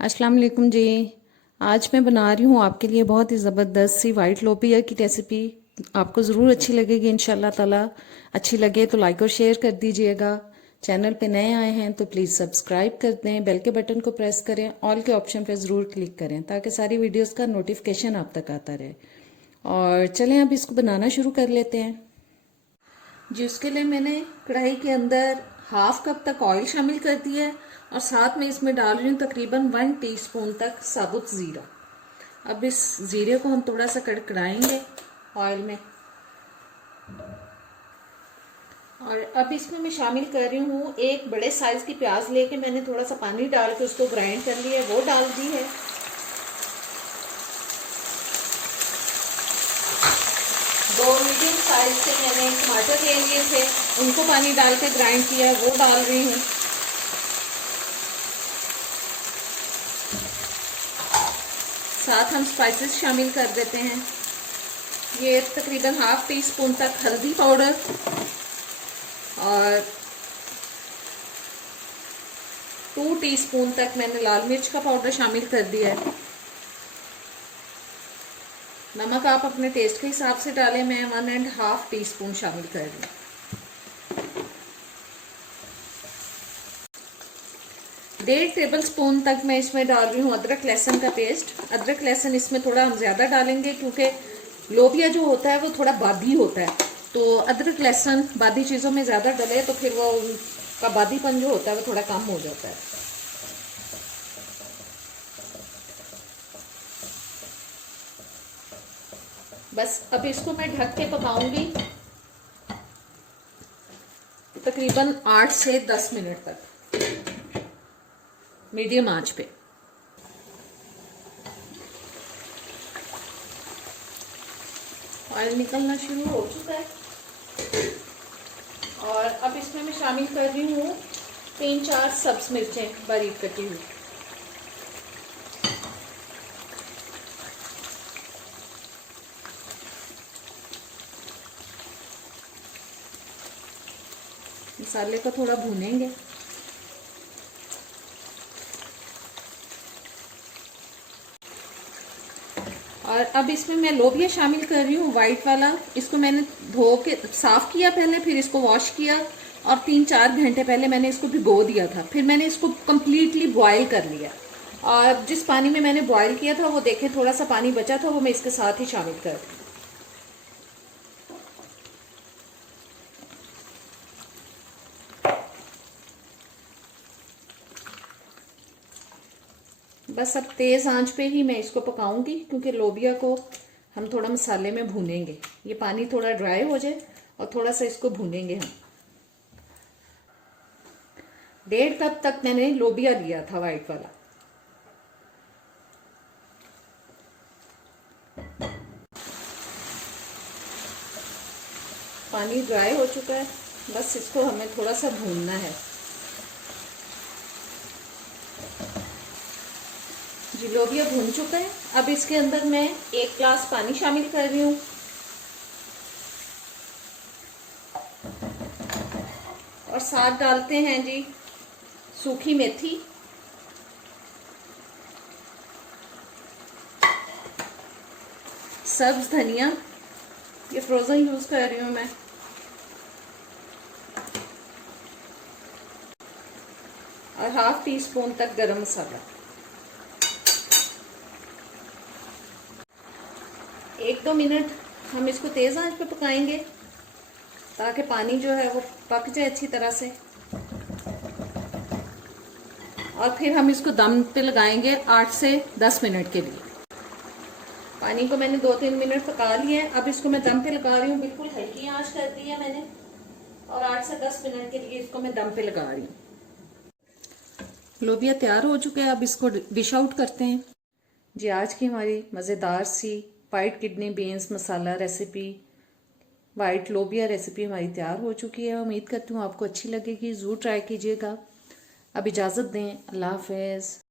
अस्सलाम वालेकुम जी। आज मैं बना रही हूँ आपके लिए बहुत ही ज़बरदस्त सी वाइट लोबिया की रेसिपी। आपको ज़रूर अच्छी लगेगी इंशाल्लाह ताला। अच्छी लगे तो लाइक और शेयर कर दीजिएगा। चैनल पे नए आए हैं तो प्लीज़ सब्सक्राइब कर दें, बेल के बटन को प्रेस करें, ऑल के ऑप्शन पे ज़रूर क्लिक करें ताकि सारी वीडियोज़ का नोटिफिकेशन आप तक आता रहे। और चलें अब इसको बनाना शुरू कर लेते हैं। जी, उसके लिए मैंने कढ़ाई के अंदर हाफ कप तक ऑयल शामिल कर दिया है और साथ में इसमें डाल रही हूँ तकरीबन 1 टीस्पून तक साबुत ज़ीरा। अब इस ज़ीरे को हम थोड़ा सा कड़कड़ाएंगे ऑयल में। और अब इसमें मैं शामिल कर रही हूँ एक बड़े साइज की प्याज लेके मैंने थोड़ा सा पानी डाल के उसको ग्राइंड कर लिया है, वो डाल दी है। दो मीडियम साइज के मैंने टमाटर ले लिए थे, उनको पानी डाल के ग्राइंड किया है, वो डाल रही हूँ। साथ हम स्पाइसेस शामिल कर देते हैं। ये तकरीबन हाफ टी स्पून तक हल्दी पाउडर और 2 टीस्पून तक मैंने लाल मिर्च का पाउडर शामिल कर दिया है। नमक आप अपने टेस्ट के हिसाब से डालें, मैं 1.5 टीस्पून शामिल कर रही हूँ। 1.5 टेबल स्पून तक मैं इसमें डाल रही हूँ अदरक लहसुन का पेस्ट। अदरक लहसुन इसमें थोड़ा हम ज़्यादा डालेंगे क्योंकि लोबिया जो होता है वो थोड़ा बादी होता है, तो अदरक लहसुन बादी चीज़ों में ज़्यादा डले तो फिर वो उसका बादीपन जो होता है वो थोड़ा कम हो जाता है। बस अब इसको मैं ढक के पकाऊंगी तकरीबन 8 से 10 मिनट तक मीडियम आंच पे। ऑयल निकलना शुरू हो चुका है और अब इसमें मैं शामिल कर रही हूँ 3-4 सब्ज मिर्चें बारीक कटी हुई। मसाले को थोड़ा भूनेंगे। और अब इसमें मैं लोबिया शामिल कर रही हूँ वाइट वाला। इसको मैंने धो के साफ किया पहले, फिर इसको वॉश किया और 3-4 घंटे पहले मैंने इसको भिगो दिया था। फिर मैंने इसको कम्प्लीटली बॉयल कर लिया और जिस पानी में मैंने बॉयल किया था वो देखें थोड़ा सा पानी बचा था, वो मैं इसके साथ ही शामिल कर दी। बस अब तेज़ आंच पे ही मैं इसको पकाऊंगी क्योंकि लोबिया को हम थोड़ा मसाले में भूनेंगे। ये पानी थोड़ा ड्राई हो जाए और थोड़ा सा इसको भूनेंगे हम। 1.5 कप तक मैंने लोबिया लिया था वाइट वाला। पानी ड्राई हो चुका है, बस इसको हमें थोड़ा सा भूनना है। जी, लोबिया भून चुका है। अब इसके अंदर मैं 1 गिलास पानी शामिल कर रही हूँ और साथ डालते हैं जी सूखी मेथी, सब्ज धनिया, ये फ्रोजन यूज कर रही हूँ मैं, और हाफ टी स्पून तक गरम मसाला। 1-2 मिनट हम इसको तेज आंच पे पकाएंगे ताकि पानी जो है वो पक जाए अच्छी तरह से। और फिर हम इसको दम पे लगाएंगे 8 से 10 मिनट के लिए। पानी को मैंने 2-3 मिनट पका लिया है। अब इसको मैं दम पे लगा रही हूँ, बिल्कुल हल्की आंच कर दी है मैंने और 8 से 10 मिनट के लिए इसको मैं दम पे लगा रही हूँ। लोबिया तैयार हो चुका है, अब इसको डिश आउट करते हैं। जी, आज की हमारी मज़ेदार सी वाइट किडनी बीन्स मसाला रेसिपी, वाइट लोबिया रेसिपी हमारी तैयार हो चुकी है। उम्मीद करती हूँ आपको अच्छी लगेगी, ज़रूर ट्राई कीजिएगा। अब इजाज़त दें, अल्लाह हाफ़िज़।